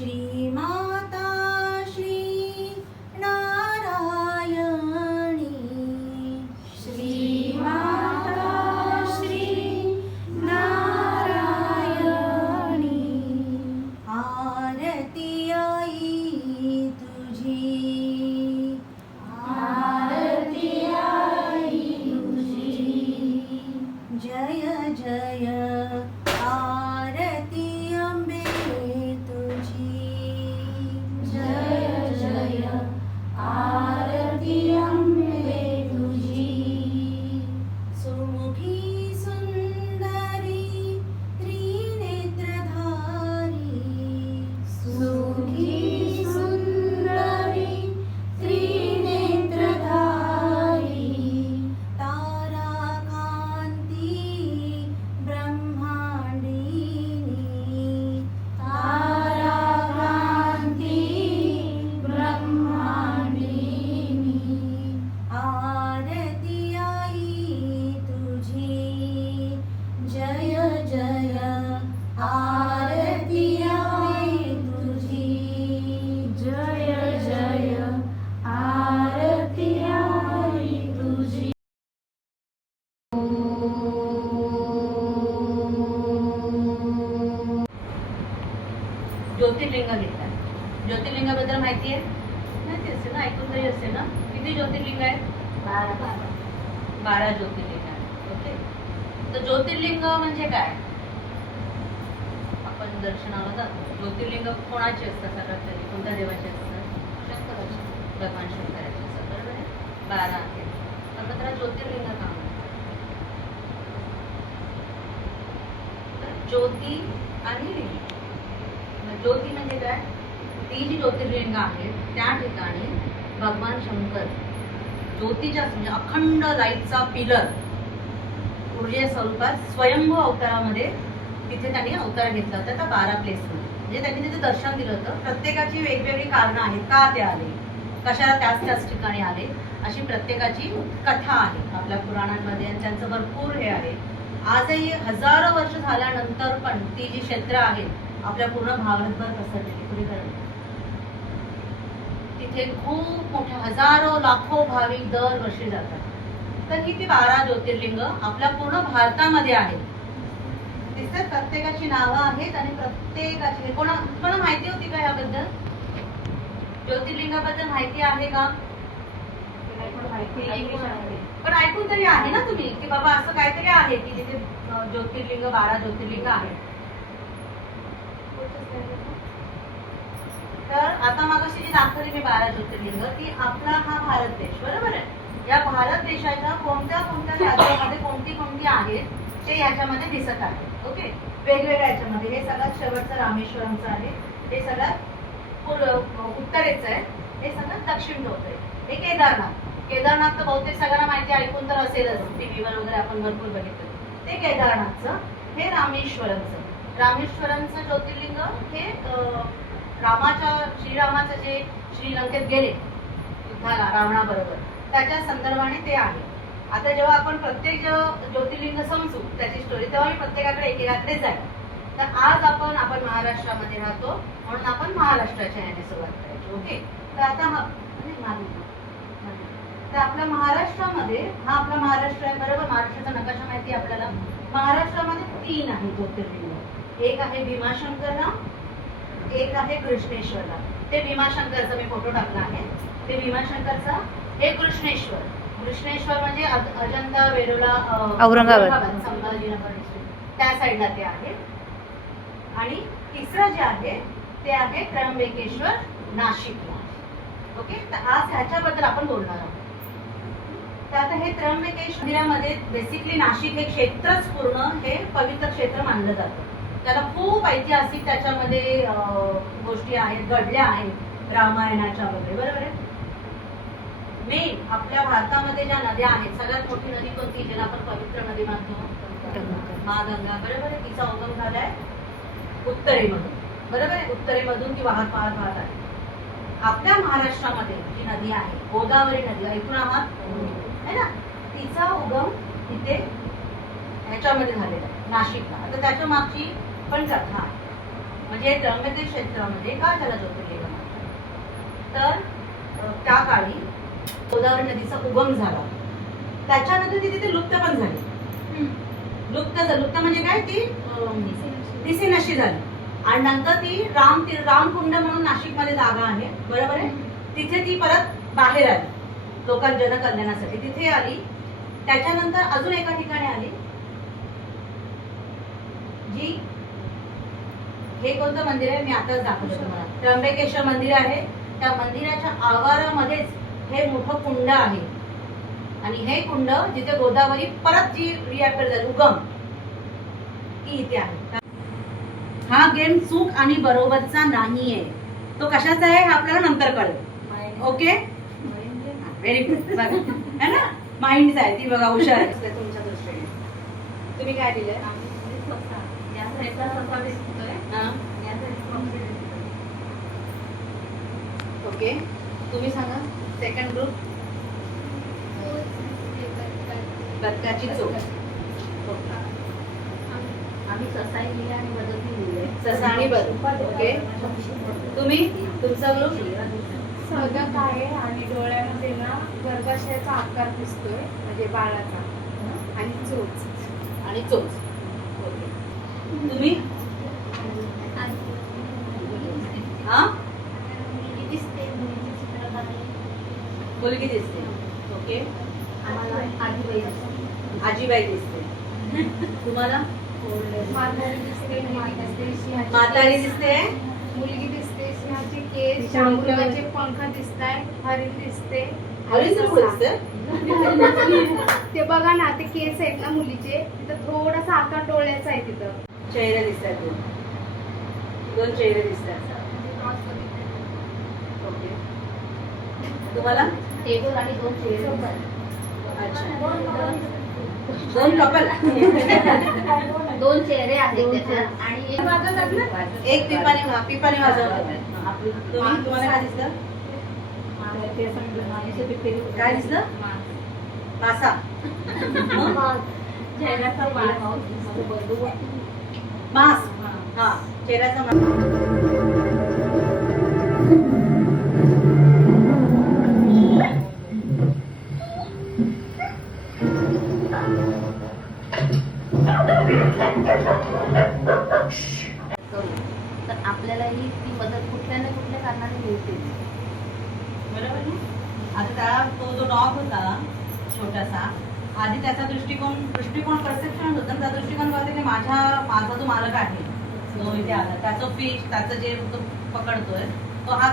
श्रीमाता श्री नारायणी, श्रीमाता श्री नारायणी, आरती आई तुझी, आरती आई तुझी, जय जय आरती अंबे तुझी, जय जय आरती अंबे तुझी, सुमुखी सुंदरी त्रिनेत्रधारी, सुमुखी सुंदरी त्रिनेत्रधारी, तारा कांती ब्रह्मांडिनी, तारा कांती ब्रह्मांडिनी, आरती आई तुझी, जय जय आरती आई तुझी, जय जय आरती आई तुझी. ज्योतिर्लिंग घेतलं. ज्योतिर्लिंगाबद्दल माहिती आहे? माहिती असेल ना, ऐकून तरी असेल ना. किती ज्योतिर्लिंग आहे? 12 ज्योतिर्लिंग आहे. ओके. तर ज्योतिर्लिंग म्हणजे काय? आपण दर्शनाला जातो. ज्योतिर्लिंग कोणाचे असतात? सगळ्यात पहिले कोणत्या देवाचे असतात? शंकराचे, भगवान शंकराचे असतात. बरोबर आहे. 12 आहेत. तर त्याला ज्योतिर्लिंग का म्हणतात? तर ज्योती आणि लिंग. ज्योती म्हणजे काय? ती जी ज्योतिर्लिंग आहेत त्या ठिकाणी भगवान शंकर ज्योतीच्या म्हणजे अखंड लाईटचा पिलर ऊर्जे स्वरूपात स्वयंभू अवतारामध्ये तिथे त्यांनी अवतार घेतला होता त्या 12 प्लेसमध्ये. म्हणजे त्यांनी तिथे दर्शन दिलं होतं. प्रत्येकाची वेगवेगळी कारणं आहेत का ते आले, कशाला त्याच ठिकाणी आले, अशी प्रत्येकाची कथा आहे आपल्या पुराणांमध्ये आणि त्यांचं भरपूर हे आहे. आजही हजारो वर्ष झाल्यानंतर पण ती जी क्षेत्र आहेत आपल्या पूर्ण भारतभर पसरलेली पुढे तिथे खूप मोठ्या हजारो लाखो भाविक दरवर्षी जातात. तर किती 12 ज्योतिर्लिंग आपल्या पूर्ण भारतामध्ये आहेत. दिसतात प्रत्येकाची नावं आहेत आणि प्रत्येकाची कोणाला माहिती होती का याबद्दल? ज्योतिर्लिंगाबद्दल माहिती आहे का? पण ऐकून तरी आहे ना तुम्ही की बाबा असं काहीतरी आहे की जिथे ज्योतिर्लिंग 12 ज्योतिर्लिंग आहेत. तर आता मागाशी जी दाखवली मी 12 ज्योतिर्लिंग ती आपला हा भारत देश बरोबर आहे. या भारत देशाच्या कोणत्या कोणत्या राज्यामध्ये कोणती कोणती आहेत ते याच्यामध्ये दिसत आहे. ओके. वेगवेगळ्या याच्यामध्ये हे सगळ्यात शेवटचं रामेश्वरमचं आहे, हे सगळ्यात उत्तरेचं आहे, हे सगळ्यात दक्षिण टोक आहे. हे केदारनाथ. केदारनाथ तर बहुतेक सगळ्यांना माहिती ऐकून तर असेलच, टीव्हीवर वगैरे आपण भरपूर बघितलं. ते केदारनाथचं. हे रामेश्वरमचं. रामेश्वरमचं ज्योतिर्लिंग हे श्रीरामाचं जे श्रीलंकेत गेले युद्धाला रावणाबरोबर त्याच्या संदर्भाने ते आहे. आता जेव्हा आपण प्रत्येक ज्योतिर्लिंग समजू त्याची स्टोरी तेव्हा मी प्रत्येकाकडे एकेकाकडे जाईल. तर आज आपण महाराष्ट्रामध्ये राहतो म्हणून आपण महाराष्ट्राच्या याने सुरुवात करायची. ओके. तर आता तर आपल्या महाराष्ट्रामध्ये हा आपला महाराष्ट्र आहे बरोबर. महाराष्ट्राचा नकाशा माहिती आहे आपल्याला. महाराष्ट्रामध्ये 3 आहे ज्योतिर्लिंग. एक आहे भीमाशंकरला, एक आहे कृष्णेश्वरला. ते भीमाशंकरचा मी फोटो टाकला आहे. ते भीमाशंकरचा. हे कृष्णेश्वर. कृष्णेश्वर म्हणजे अजंता वेरूळा औरंगाबाद संभाजीनगर त्या साईडला ते आहे. आणि तिसरं जे आहे ते आहे त्र्यंबकेश्वर नाशिकला. ओके. तर आज ह्याच्याबद्दल आपण बोलणार आहोत. तर आता हे त्र्यंबकेश्वर मंदिरामध्ये बेसिकली नाशिक हे क्षेत्रच पूर्ण हे पवित्र क्षेत्र मानलं जातं. त्याला खूप ऐतिहासिक त्याच्यामध्ये गोष्टी आहेत, घडल्या आहेत रामायणाच्या वगैरे बरोबर आहे. मेन आपल्या भारतामध्ये ज्या नद्या आहेत सगळ्यात मोठी नदी कोणती ज्याला आपण पवित्र नदी मानतो? महागंगा बरोबर आहे. तिचा उगम झालाय उत्तरेमधून बरोबर आहे. उत्तरेमधून ती वाहत आहे. आपल्या महाराष्ट्रामध्ये जी नदी आहे गोदावरी नदी ऐकून आहात है ना. तिचा उगम तिथे ह्याच्यामध्ये झालेला आहे नाशिकला. आता त्याच्या मागची पण कथा आहे. म्हणजे त्र्यंबकेश्वर क्षेत्रामध्ये का त्याला ज्योतिर्लिंग म्हणतात? तर त्या काळी गोदावरी नदीचा उगम झाला, त्याच्यानंतर ती तिथे लुप्त पण झाली. लुप्त म्हणजे काय, ती दिसेनाशी झाली. आणि नंतर ती रामकुंड म्हणून नाशिक मध्ये जागा आहे, बरोबर आहे, तिथे ती परत बाहेर आली लोकां जनकल्याणासाठी, तिथे आली. त्याच्यानंतर अजून एका ठिकाणी आली, जी हे कोणतं मंदिर आहे मी आताच दाखवलं तुम्हाला, त्र्यंबकेश्वर मंदिर आहे. त्या मंदिराच्या आवारामध्येच हे मोठं कुंड आहे. आणि हे कुंड जिथे गोदावरी परत जी रिॲपेअर झाली, उगम, ती इथे आहे. हा गेम चूक आणि बरोबरचा नाहीये, तो कशाचा आहे हे आपल्याला नंतर कळेल. Okay, very good. बघा है ना, माइंडचा आहे, ती बघा हुशार आहे तुमच्या दृष्टीने. तुम्ही काय दिलंय? ओके, तुम्ही सांगा. सेकंड ग्रुप, बदकाची चोच. आम्ही ससाई लिहिले आणि बदलती लिहिले. ससा आणि बदक. ओके, तुम्ही तुमचा ग्रुप? सदक आहे आणि डोळ्यामध्ये ना गर्भाशयाचा आकार दिसतोय म्हणजे बाळाचा, आणि चोच. आणि चोच. ओके, तुम्ही? हा, मुलगी दिसते, मुलीची चित्र काढली. मुलगी दिसते. ओके, आम्हाला आजीबाई दिसते. आजीबाई दिसते. तुम्हाला? म्हातारी दिसते, मुलगी दिसते, सिंहाचे म्हातारी केस. दिसते. मुलगी दिसते, सिंहाचे केस, शामृगाचे पंख दिसताय, हरिण दिसते. हरिण दिसते. ते बघा ना, ते केस आहेत ना मुलीचे, तिथं थोडासा आकार डोळ्याचा आहे तिथं. चेहरे दिसतात, दोन चेहरे दिसतात. ओके, तुम्हाला? टेबल आणि दोन चेहरे. अच्छा, दोन कपल. दोन चेहरे आहेत त्याच्यात आणि एक पिपाणी वाजवतात. तुम्हाला काय दिसतं? काय दिसतं? मासा. चेहऱ्याचा मास. हा, चेहऱ्याचा मास. तर आपल्यालाही ती मदत कुठल्या ना कुठल्या कारणाने मिळते. बरोबर ना? आता त्याला तो जो डॉग होता छोटासा, आधी त्याचा दृष्टिकोन परसेप्शन होतं, त्या दृष्टिकोन बघते की माझा जो मालक आहे जो इथे आला, त्याचं फिश, त्याचं जे तो पकडतोय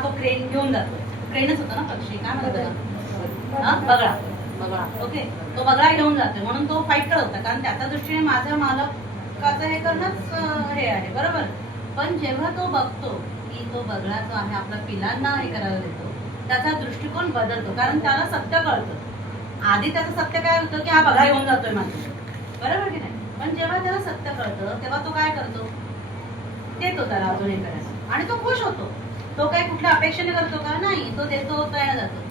तो क्रेन घेऊन जातोय. क्रेनच होता ना पक्षी, काय म्हणतो ना, बगळा. ओके, तो बगळा घेऊन जातोय म्हणून तो फाईट करत होता, कारण त्याच्या दृष्टीने माझ्या मालकाचं हे करणंच हे आहे, बरोबर. पण जेव्हा तो बघतो की तो बगळा जो आहे आपल्या पिलांना हे करायला देतो, त्याचा दृष्टिकोन बदलतो, कारण त्याला सत्य कळतं. आधी त्याचं सत्य काय होतं की हा बगळा घेऊन जातोय माझं, बरोबर की नाही. पण जेव्हा त्याला सत्य कळतं तेव्हा तो काय करतो, देतो त्याला अजून हे करायला, आणि तो खुश होतो. तो काही कुठल्या अपेक्षेने करतो का, नाही, तो देतो, तयार जातो.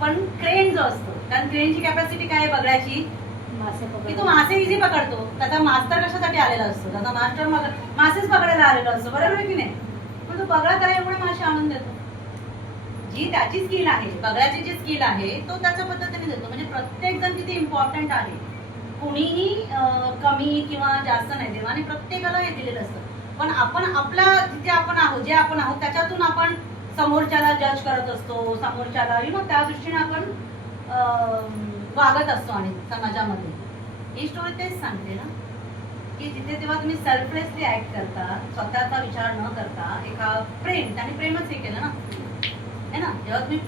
पण क्रेन जो असतो, कारण क्रेनची कॅपॅसिटी काय आहे बगळ्याची, की तो मासे इझी पकडतो. त्याचा मास्टर कशासाठी आलेला असतो, त्याचा मास्टर मासेच पकडायला आलेला असतो, बरोबर आहे की नाही. पण तो बगळा त्यामुळे मासे आणून देतो. जी त्याची स्किल आहे, बगळ्याची जी स्किल आहे, तो त्याच्या पद्धतीने देतो. म्हणजे प्रत्येक जण तिथे इम्पॉर्टंट आहे, कुणीही कमी किंवा जास्त नाही देवा, आणि प्रत्येकाला हे दिलेलं असतं. पण आपण आपला जिथे आपण आहोत, जे आपण आहोत, त्याच्यातून आपण समोरच्याला जज करत असतो, समोरच्याला त्या दृष्टीने आपण वागत असतो. आणि समाजामध्ये ही स्टोरी तेच सांगते ना, की जिथे तेव्हा तुम्ही सेल्फलेसली ऍक्ट करता, स्वतःचा विचार न करता, त्याने प्रेमच हे केलं ना, है ना. जेव्हा तुम्ही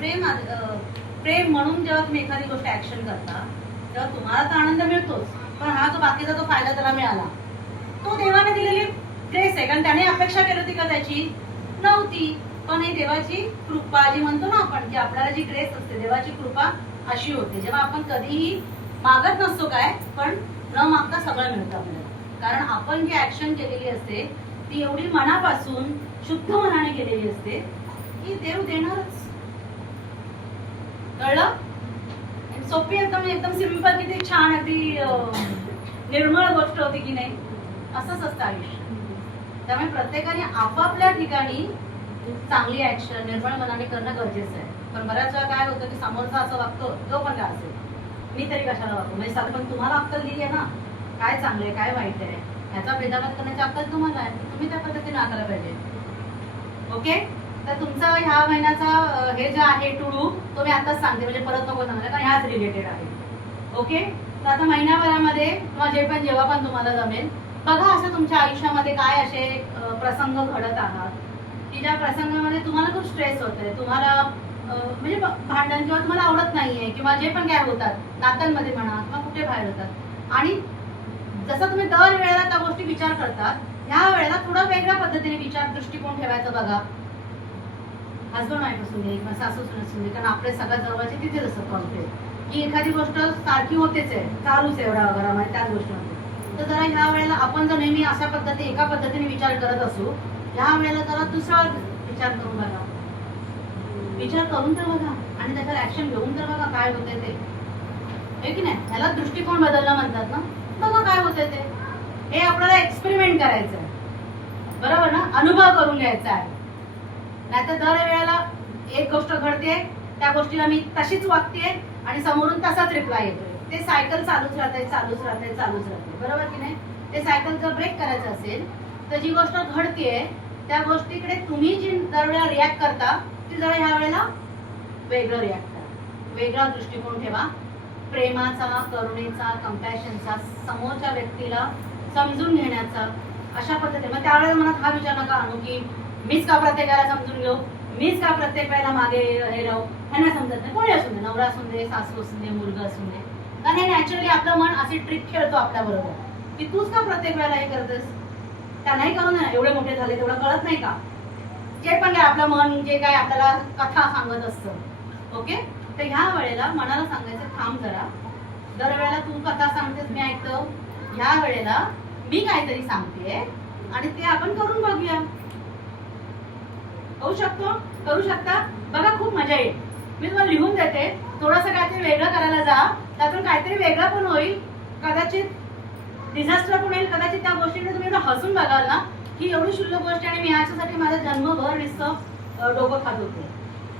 प्रेम म्हणून जेव्हा तुम्ही एखादी गोष्ट ऍक्शन करता, तेव्हा तुम्हाला तर आनंद मिळतोच, पण हा जो बाकीचा जो फायदा त्याला मिळाला, तो देवाने दिलेली ग्रेस आहे. कारण त्याने अपेक्षा केली होती का त्याची, नव्हती. पण ही देवाची कृपा जी म्हणतो ना आपण, की आपल्याला जी ग्रेस असते, देवाची कृपा अशी होते जेव्हा आपण कधीही मागत नसतो काय, पण न मागता सगळं मिळतं आपल्याला. कारण आपण जी ऍक्शन केलेली असते ती एवढी मनापासून शुद्ध मनाने केलेली असते की देव देणारच. कळलं? सोपी एकदम सिंपल, किती छान, अगदी निर्मळ गोष्ट होती की नाही. असंच असतं आयुष्य. त्यामुळे प्रत्येकाने आपापल्या ठिकाणी चांगली ऍक्शन निर्मळ मनाने करणं गरजेचं आहे. पण बऱ्याच वेळा काय होतं की समोरचा असं वागतो, जो पण काय असेल, मी तरी कशाला वागतो, म्हणजे पण तुम्हाला अक्कल दिली आहे ना, काय चांगलं आहे काय वाईट आहे ह्याचा भेदाभेद करण्याची अक्कल तुम्हाला आहे, तुम्ही त्या पद्धतीने आकायला पाहिजे. ओके, तर तुमचा ह्या महिन्याचा हे जे आहे टू डू तो मी आताच सांगते, म्हणजे परत नको सांगायला, कारण ह्याच रिलेटेड आहे. ओके, तर आता महिन्याभरामध्ये किंवा जे पण जेव्हा पण तुम्हाला जमेल बघा असं तुमच्या आयुष्यामध्ये काय असे प्रसंग घडत आहात की ज्या प्रसंगामध्ये तुम्हाला खूप स्ट्रेस होतोय, तुम्हाला म्हणजे भांडण किंवा तुम्हाला आवडत नाहीये किंवा जे पण काय होतात नात्यांमध्ये म्हणा किंवा कुठे बाहेर होतात, आणि जसं तुम्ही दर वेळेला त्या गोष्टी विचार करतात, ह्या वेळेला थोडा वेगळ्या पद्धतीने विचार दृष्टिकोन ठेवायचा बघा. हसबंड वाईफ असून दे किंवा सासू असून दे, कारण आपले सगळ्यात जवळचे तिथेच असतं कॉन्फ्लिक्ट की एखादी गोष्ट सारखी होतेच आहे, चालूच आहे एवढ्या घरामध्ये त्याच गोष्टीमध्ये. तर जरा ह्या वेळेला आपण जर नेहमी अशा पद्धती एका पद्धतीने विचार करत असू, ह्या वेळेला जरा दुसरा विचार करून बघा, विचार करून तर बघा आणि त्याच्यावर ऍक्शन घेऊन तर बघा काय होतंय ते, आहे की नाही. ह्याला दृष्टिकोन बदलणं म्हणतात ना. बघा काय होतंय ते, हे आपल्याला एक्सपेरिमेंट करायचं आहे, बरोबर ना, अनुभव करून घ्यायचा आहे. नाहीतर दर वेळेला एक गोष्ट घडते, त्या गोष्टीला मी तशीच वागते आणि समोरून तसाच रिप्लाय येतोय, ते सायकल चालूच राहते चालूच राहते चालूच राहते, बरोबर की नाही. ते सायकल जर ब्रेक करायचं असेल तर जी गोष्ट घडतेय त्या गोष्टीकडे तुम्ही जी दरवेळेला रिॲक्ट करता ती जरा ह्या वेळेला वेगळं रिॲक्ट करा, वेगळा दृष्टिकोन ठेवा, प्रेमाचा, करुणेचा, कम्पॅशनचा, समोरच्या व्यक्तीला समजून घेण्याचा, अशा पद्धतीने. मग त्यावेळेला मनात हा विचार नका आणू की मीच का प्रत्येकाला समजून घेऊ, मीच का प्रत्येक वेळेला मागे हे राहू, ह्यांना समजत नाही, कोणी असून दे, नवरा असून दे, सासू असून दे, मुलगा असून दे. कारण हे नॅचरली आपलं मन अशी ट्रिक खेळतो आपल्या बरोबर की तूच का प्रत्येक वेळेला हे करतेस, त्यांनाही कळून ना एवढे मोठे झाले तेवढं कळत नाही का, जे पण काय आपलं मन जे काय आपल्याला कथा सांगत असतं. ओके, तर ह्या वेळेला मनाला सांगायचं थांब जरा, दरवेळेला तू कथा सांगतेस मी ऐकतो, ह्या वेळेला मी काहीतरी सांगतेय आणि ते आपण करून बघूया. होऊ शकतो, करू शकता, बघा खूप मजा येईल. मी तुम्हाला लिहून देते, थोडंसं काहीतरी वेगळं करायला जा, त्यातून काहीतरी वेगळं पण होईल, कदाचित डिझास्टर पण होईल, कदाचित त्या गोष्टीने तुम्ही हसून बघाल ना की एवढी शुल्लक गोष्ट आणि मी याच्यासाठी माझा जन्मभर नुसतं डोकं खात होते,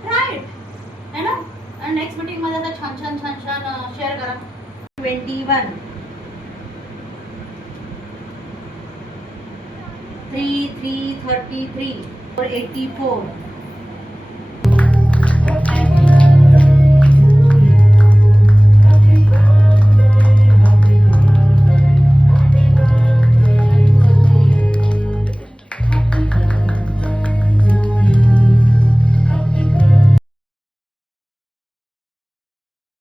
राईट है ना. आणि नेक्स्ट मीटिंग मध्ये आता छान छान छान छान शेअर करा. 21 3 3 33 84